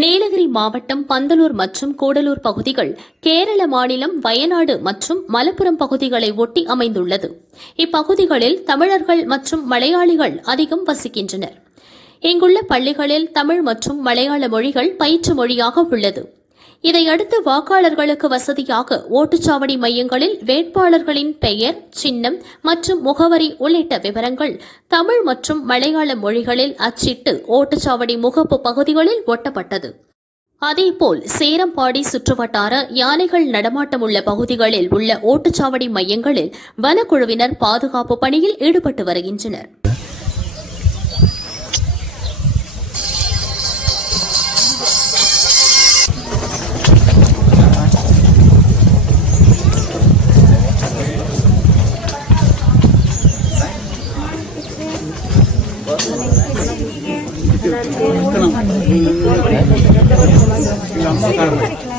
நீலகிரி மாவட்டம் பந்தலூர் மற்றும் கூடலூர் பகுதிகள் கேரள மாநிலம் வயநாடு மற்றும் மலப்புரம் பகுதிகளை ஒட்டி அமைந்துள்ளது. இப்பகுதிகளில் தமிழர்கள் மற்றும் மலையாளிகள் அதிகம் வசிக்கின்றனர். இங்குள்ள பள்ளிகளில் தமிழ் மற்றும் மலையாள மொழிகள் பயிற்று மொழியாக உள்ளது. இதையடுத்து வாக்காளர்களுக்கு வசதியாக ஓட்டுச்சாவடி மையங்களில் வேட்பாளர்களின் பெயர், சின்னம் மற்றும் முகவரி உள்ளிட்ட விவரங்கள் தமிழ் மற்றும் மலையாள மொழிகளில் அச்சிட்டு ஓட்டுச்சாவடி முகப்பு பகுதிகளில் ஒட்டப்பட்டது. அதேபோல் சேரம்பாடி சுற்றுவட்டார யானைகள் நடமாட்டம் உள்ள பகுதிகளில் உள்ள ஓட்டுச்சாவடி மையங்களில் வனக்குழுவினர் பாதுகாப்பு பணியில் ஈடுபட்டு வருகின்றனர். அம்மா